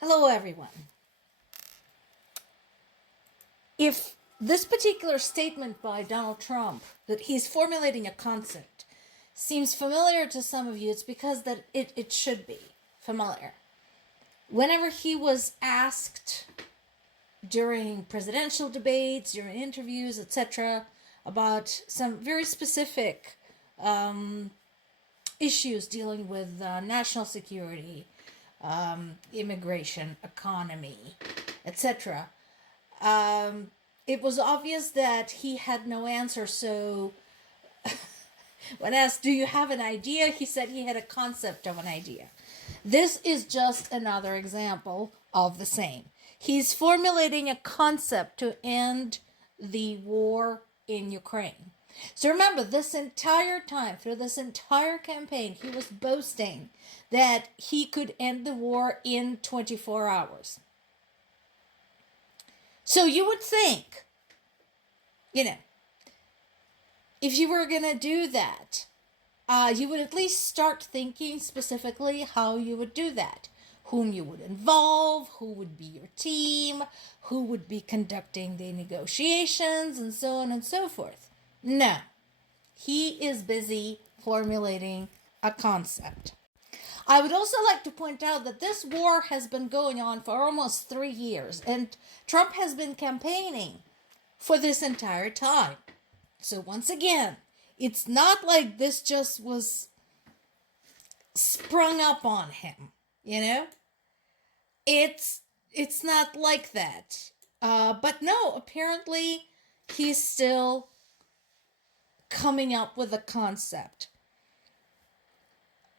Hello, everyone. If this particular statement by Donald Trump that he's formulating a concept seems familiar to some of you, it's because that it should be familiar. Whenever he was asked during presidential debates, during interviews, etc., about some very specific issues dealing with national security, immigration, economy, etc., it was obvious that he had no answer. So, when asked, "Do you have an idea?" he said he had a concept of an idea. This is just another example of the same. He's formulating a concept to end the war in Ukraine. So remember, this entire time, through this entire campaign, he was boasting that he could end the war in 24 hours. So you would think, if you were going to do that, you would at least start thinking specifically how you would do that. Whom you would involve, who would be your team, who would be conducting the negotiations, and so on and so forth. No, he is busy formulating a concept. I would also like to point out that this war has been going on for almost 3 years, and Trump has been campaigning for this entire time. So once again, it's not like this just was sprung up on him, It's not like that. But no, apparently he's still coming up with a concept.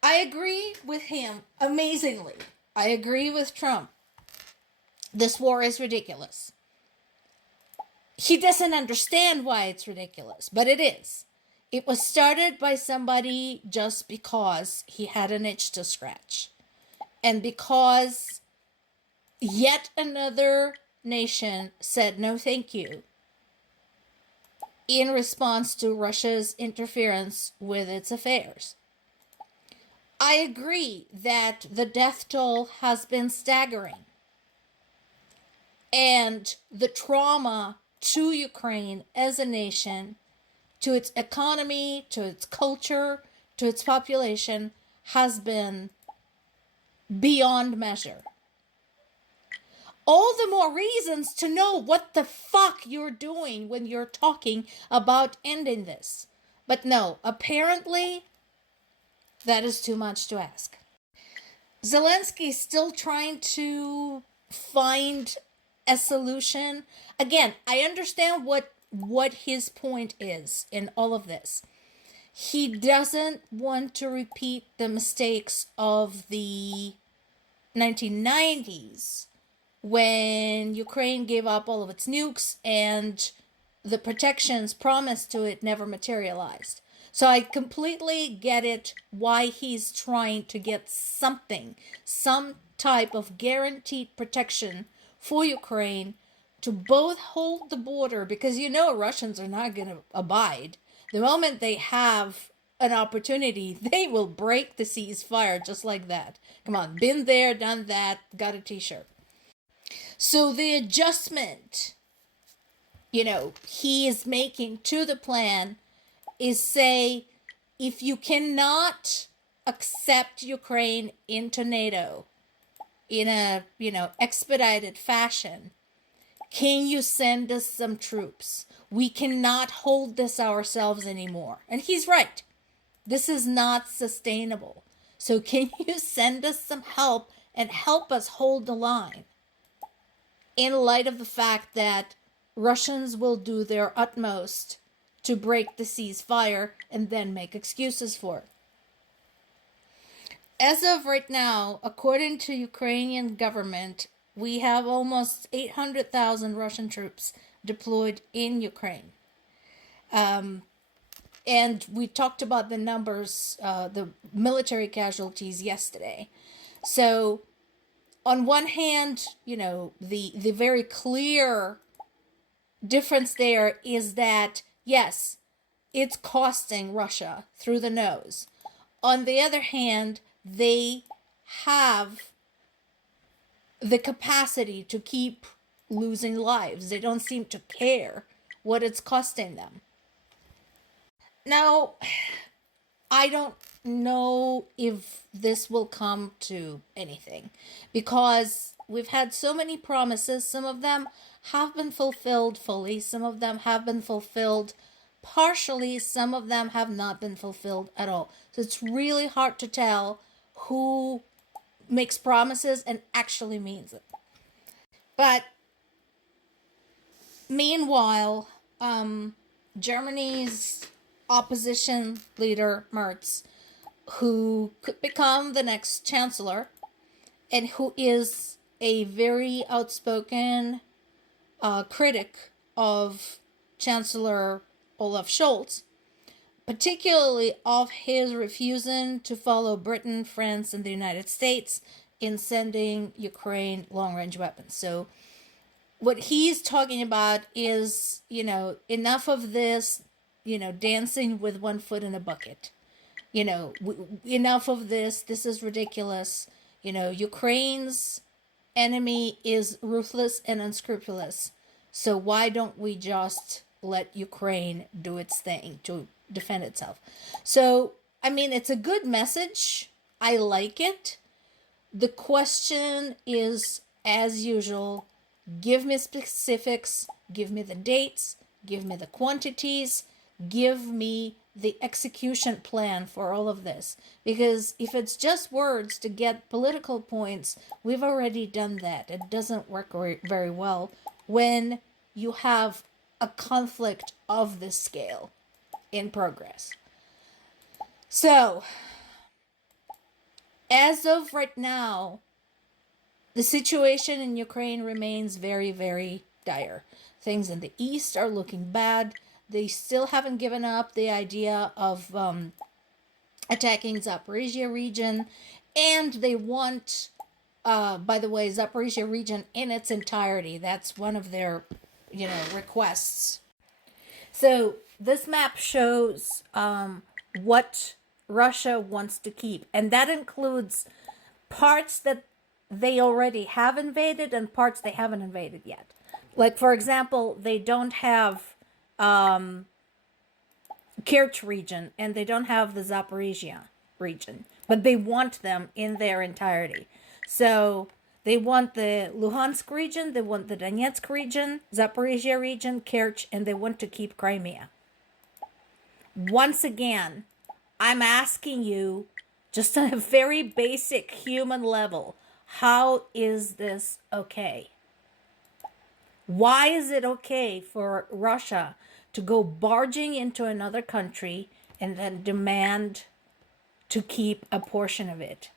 I agree with him amazingly. I agree with Trump. This war is ridiculous. He doesn't understand why it's ridiculous, but it is. It was started by somebody just because he had an itch to scratch. And because yet another nation said no thank you in response to Russia's interference with its affairs. I agree that the death toll has been staggering. And the trauma to Ukraine as a nation, to its economy, to its culture, to its population, has been beyond measure. All the more reasons to know what the fuck you're doing when you're talking about ending this. But no, apparently that is too much to ask. Zelensky is still trying to find a solution. Again, I understand what his point is in all of this. He doesn't want to repeat the mistakes of the 1990s when Ukraine gave up all of its nukes and the protections promised to it never materialized. So I completely get it why he's trying to get something, some type of guaranteed protection for Ukraine to both hold the border, because Russians are not going to abide. The moment they have an opportunity, they will break the ceasefire just like that. Come on, been there, done that, got a t-shirt. So the adjustment, he is making to the plan is say, if you cannot accept Ukraine into NATO in a, expedited fashion, can you send us some troops? We cannot hold this ourselves anymore. And he's right. This is not sustainable. So can you send us some help and help us hold the line? In light of the fact that Russians will do their utmost to break the ceasefire and then make excuses for it. As of right now, according to Ukrainian government, we have almost 800,000 Russian troops deployed in Ukraine. And we talked about the numbers, the military casualties yesterday. So, on one hand, the very clear difference there is that, yes, it's costing Russia through the nose. On the other hand, they have the capacity to keep losing lives. They don't seem to care what it's costing them. Now, I don't know if this will come to anything because we've had so many promises. Some of them have been fulfilled fully, some of them have been fulfilled partially, some of them have not been fulfilled at all. So it's really hard to tell who makes promises and actually means it. But meanwhile, Germany's opposition leader, Merz, who could become the next chancellor and who is a very outspoken critic of Chancellor Olaf Scholz, particularly of his refusing to follow Britain, France, and the United States in sending Ukraine long-range weapons. So what he's talking about is, enough of this, dancing with one foot in a bucket. Enough of this. This is ridiculous. Ukraine's enemy is ruthless and unscrupulous. So why don't we just let Ukraine do its thing to defend itself? So, it's a good message. I like it. The question is, as usual, give me specifics, give me the dates, give me the quantities, give me the execution plan for all of this. Because if it's just words to get political points, we've already done that. It doesn't work very well when you have a conflict of this scale in progress. So, as of right now, the situation in Ukraine remains very, very dire. Things in the east are looking bad. They still haven't given up the idea of attacking Zaporizhia region. And they want, by the way, Zaporizhia region in its entirety. That's one of their, requests. So this map shows what Russia wants to keep. And that includes parts that they already have invaded and parts they haven't invaded yet. Like, for example, they don't have Kerch region and they don't have the Zaporizhia region, but they want them in their entirety. So they want the Luhansk region, they want the Donetsk region, Zaporizhia region, Kerch, and they want to keep Crimea. Once again, I'm asking you, just on a very basic human level, how is this okay? Why is it okay for Russia to go barging into another country and then demand to keep a portion of it?